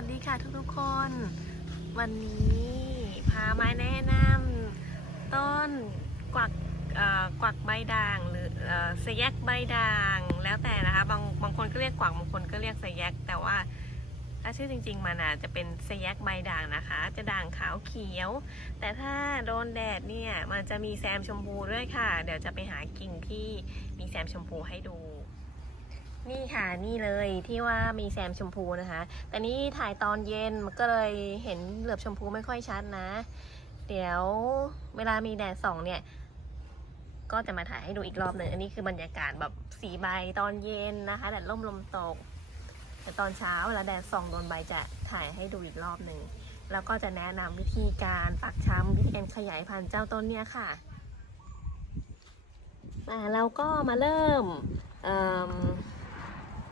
วัสดีค่ะทุกๆคน วันนี้พามาแนะนำต้นกวักกวักใบด่างหรือเสยกใบด่างแล้วแต่นะคะบางบางคนก็เรียกกวักบางคนก็เรียกสยกแต่ว่าถ้าชื่อจริง ๆมันอะจะเป็นสยกใบด่างนะคะ จะด่างขาวเขียว แต่ถ้าโดนแดดเนี่ยมันจะมีแซมชมพูด้วยค่ะ เดี๋ยวจะไปหากิ่งที่มีแซมชมพูให้ดู นี่ค่ะนี่เลยที่ว่ามีแซมชมพูนะคะ แต่นี่ถ่ายตอนเย็นมันก็เลยเห็นเหลือบชมพูไม่ค่อยชัดนะ เดี๋ยวเวลามีแดดส่องเนี่ย ก็จะมาถ่ายให้ดูอีกรอบหนึ่งอันนี้คือบรรยากาศแบบสีใบตอนเย็นนะคะแดดร่มลมตกแต่ตอนเช้าเวลาแดดส่องโดนใบจะถ่ายให้ดูอีกรอบหนึ่งแล้วก็จะแนะนำวิธีการปักช้ำวิธีการขยายพันธุ์เจ้าต้นเนี่ยค่ะอ่าเราก็มาเริ่มเอิ่ม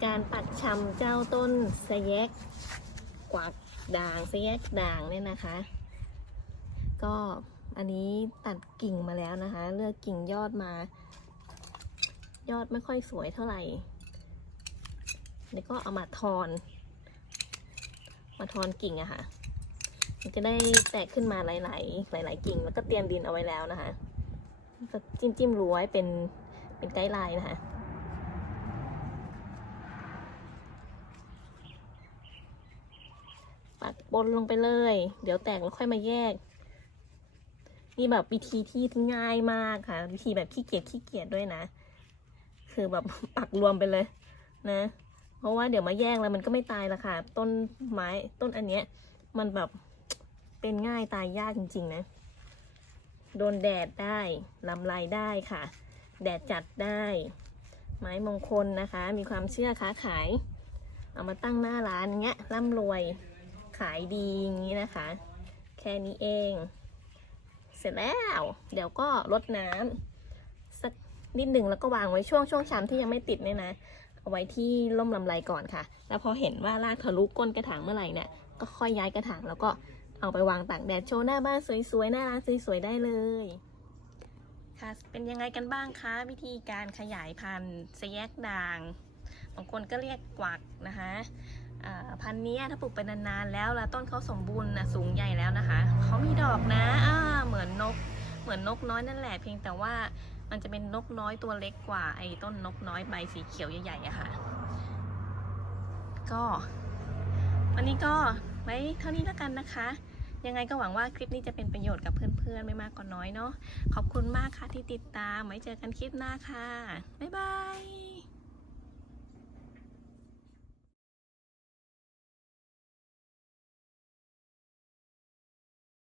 การปักชำเจ้าต้นสแยกกวักด่างสแยกด่างเนี่ยนะคะ ก็อันนี้ตัดกิ่งมาแล้วนะคะ เลือกกิ่งยอดมา ยอดไม่ค่อยสวยเท่าไหร่แล้วก็เอามาทอน มาทอนกิ่งอะค่ะ มันจะได้แตกขึ้นมาหลาย ๆ หลาย ๆ กิ่ง แล้วก็เตรียมดินเอาไว้แล้วนะคะ จิ้มจิ้มรั้วเป็นเป็นไกด์ไลน์นะคะ ปักบนลงไปเลย เดี๋ยวแตกแล้วค่อยมาแยก นี่แบบวิธีที่ง่ายมากค่ะ วิธีแบบขี้เกียจขี้เกียจด้วยนะ คือแบบปักรวมไปเลยนะ เพราะว่าเดี๋ยวมาแยกแล้วมันก็ไม่ตายละค่ะ ต้นไม้ต้นอันเนี้ย มันแบบเป็นง่ายตายยากจริง ๆ นะ โดนแดดได้ลำไรได้ค่ะ แดดจัดได้ ไม้มงคลนะคะ มีความเชื่อค้าขายเอามาตั้งหน้าร้านเงี้ยร่ำรวย ขายดีอย่างนี้นะคะ แค่นี้เอง เสร็จแล้ว เดี๋ยวก็รดน้ำสักนิดหนึ่งแล้วก็วางไว้ช่วงช่วงช้ำที่ยังไม่ติดเนี่ยนะเอาไว้ที่ร่มลำไรก่อนค่ะ แล้วพอเห็นว่ารากทะลุก้นกระถางเมื่อไหร่เนี่ยก็ค่อยย้ายกระถางแล้วก็เอาไปวางตากแดดโชว์หน้าบ้านสวยๆหน้าร้านสวยๆได้เลยค่ะเป็นยังไงกันบ้างคะวิธีการขยายพันธุ์แยกด่างบางคนก็เรียกกวักนะคะ พันนี้ถ้าปลูกไปนานๆแล้วแล้วต้นเขาสมบูรณ์นะสูงใหญ่แล้วนะคะเขามีดอกนะเหมือนนก เหมือนนกน้อยนั่นแหละเพียงแต่ว่ามันจะเป็นนกน้อยตัวเล็กกว่าไอ้ต้นนกน้อยใบสีเขียวใหญ่ๆอะค่ะ ก็วันนี้ก็ไว้เท่านี้แล้วกันนะคะ ยังไงก็หวังว่าคลิปนี้จะเป็นประโยชน์กับเพื่อนๆ ไม่มากก็น้อยเนาะขอบคุณมากค่ะที่ติดตามไว้เจอกันคลิปหน้าค่ะบ๊ายบาย